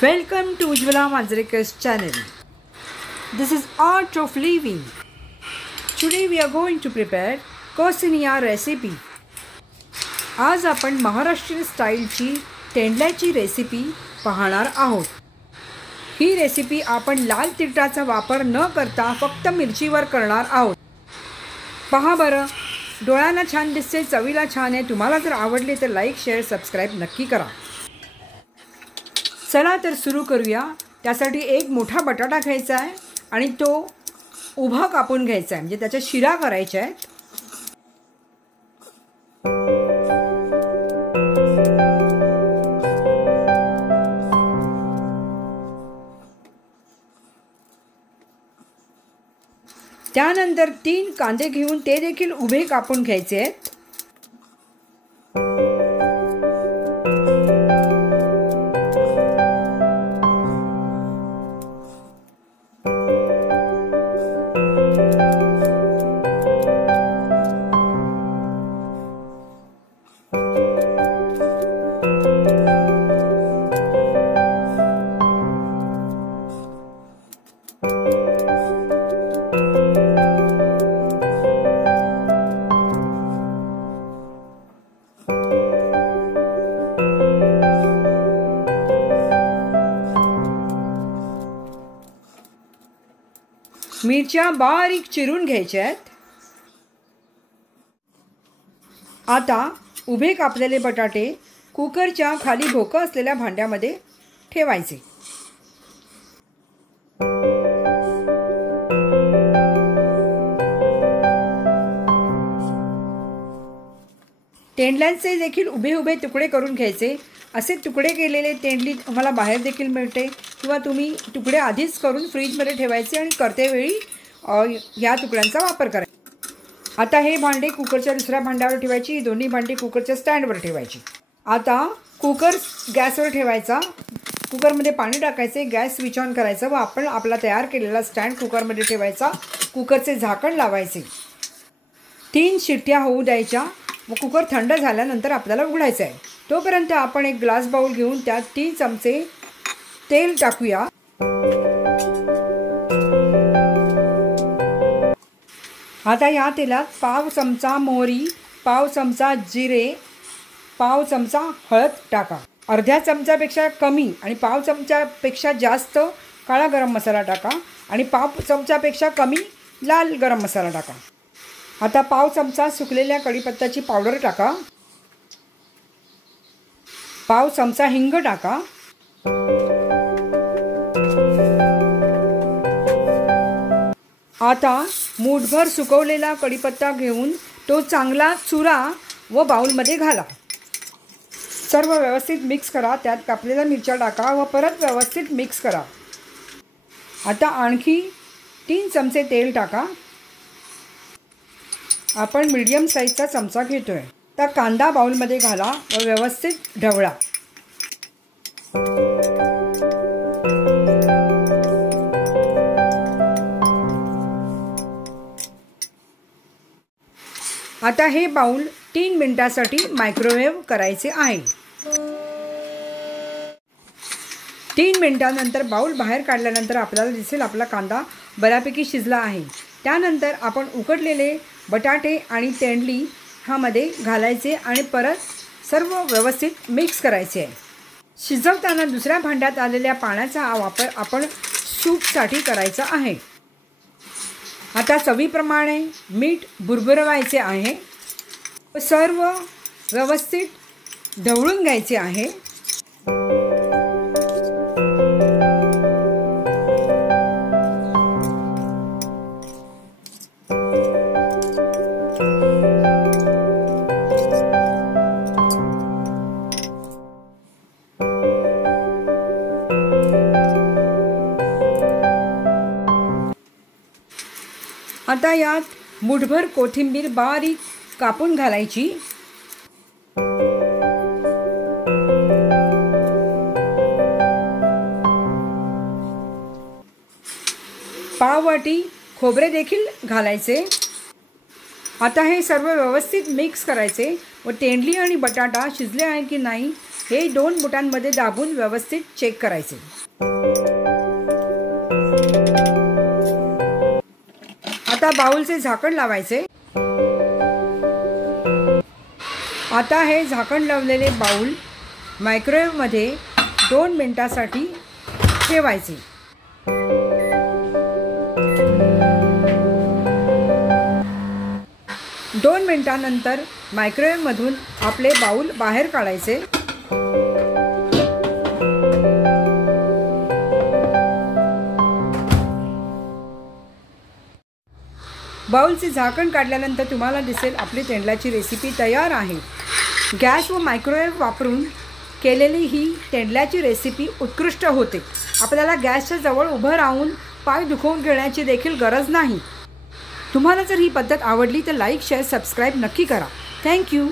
Welcome to Ujjwala Manjrekar's channel. This is Art of Living. Today we are going to prepare कोसिनिया recipe. आज आपण Maharashtrian स्टाईलची तेंडल्याची recipe पाहणार आहोत. ही recipe आपण लाल तिखटाचा वापर न करता फक्त मिरचीवर करणार आहोत. पहा बरं, डोळ्यांना छान दिसते, चवीला छान आहे. तुम्हाला जर आवडले तर लाईक, शेअर, सबस्क्राईब नक्की करा. चला तर सुरू करूया. त्यासाठी एक मोठा बटाटा घ्यायचा आहे आणि तो उभा कापून घ्यायचा आहे, म्हणजे त्याच्या शिरा करायच्या आहेत. त्यानंतर 3 कांदे घेऊन ते देखील उभे कापून घ्यायचे आहेत. मिरच्या बारीक चिरून घ्यायच्या आहेत. आता उभे कापलेले बटाटे कुकरच्या खाली भोकं असलेल्या भांड्यामध्ये ठेवायचे. तेंडल्यांचे देखील उभे उभे तुकडे करून घ्यायचे. असे तुकडे केलेले तेंडली तुम्हाला बाहेर देखील मिळते किंवा तुम्ही तुकडे आधीच करून फ्रीजमध्ये ठेवायचे आणि करतेवेळी या तुकड्यांचा वापर करायचा. आता हे भांडे कुकरच्या दुसऱ्या भांड्यावर ठेवायची. दोन्ही भांडी कुकरच्या स्टँडवर ठेवायची. आता कुकर गॅसवर ठेवायचा. कुकरमध्ये पाणी टाकायचे, गॅस स्विच ऑन करायचं व आपण आपला तयार केलेला स्टँड कुकरमध्ये ठेवायचा. कुकरचे झाकण लावायचे. 3 शिट्ट्या होऊ द्यायच्या व कुकर थंड झाल्यानंतर आपल्याला उघडायचं आहे. तोपर्यंत आपण एक ग्लास बाउल घेऊन त्यात 3 चमचे तेल टाकूया. आता या तेलात पाव चमचा मोहरी, पाव चमचा जिरे, पाव चमचा हळद टाका. अर्ध्या चमच्यापेक्षा कमी आणि पाव चमच्यापेक्षा जास्त काळा गरम मसाला टाका आणि पाव चमच्यापेक्षा कमी लाल गरम मसाला टाका. आता पाव चमचा सुकलेल्या कढीपत्त्याची पावडर टाका. पाव चमचा हिंग टाका. आता मूठभर सुकवलेला कढीपत्ता घेऊन तो चांगला चुरा व बाउलमध्ये घाला. सर्व व्यवस्थित मिक्स करा. त्यात कापलेल्या मिरच्या टाका व परत व्यवस्थित मिक्स करा. आता आणखी 3 चमचे तेल टाका. आपण मीडियम साईजचा चमचा घेतोय. आता कांदा बाउलमध्ये घाला व व्यवस्थित ढवळा. आता हे बाउल 3 मिनिटांसाठी मायक्रोवेव्ह करायचे आहे. 3 मिनिटांनंतर बाउल बाहेर काढल्यानंतर आपल्याला दिसेल आपला कांदा बऱ्यापैकी शिजला आहे. त्यानंतर आपण उकडलेले बटाटे आणि तेंडली ह्यामध्ये घालायचे आणि परत सर्व व्यवस्थित मिक्स करायचे आहे. शिजवताना दुसऱ्या भांड्यात आलेल्या पाण्याचा वापर आपण सूपसाठी करायचा आहे. आता चवीप्रमाणे मीठ बुरबुरवायचे आहे. सर्व व्यवस्थित ढवळून घ्यायचे आहे. आता यात मुठभर कोथिंबीर बारीक कापून घालायची. पाववाटी खोबरे देखील घालायचे. आता हे सर्व व्यवस्थित मिक्स करायचे व तेंडली आणि बटाटा शिजले आहे की नाही हे 2 बोटांमध्ये दाबून व्यवस्थित चेक करायचे. आता बाउलचे झाकण लावायचे. आता हे झाकण लावलेले बाउल मायक्रोवेव्हमध्ये 2 मिनिटांसाठी ठेवायचे. 2 मिनिटांनंतर मायक्रोवेव्हमधून आपले बाउल बाहेर काढायचे. बाउलचे झाकण काढल्यानंतर तुम्हाला दिसेल आपली तेंडल्याची रेसिपी तयार आहे. गॅस व मायक्रोवेव्ह वापरून केलेली ही तेंडल्याची रेसिपी उत्कृष्ट होते. आपल्याला गॅसच्या जवळ उभं राहून पाय दुखवून घेण्याची देखील गरज नाही. तुम्हाला जर ही पद्धत आवडली तर लाईक, शेअर, सबस्क्राईब नक्की करा. थँक्यू.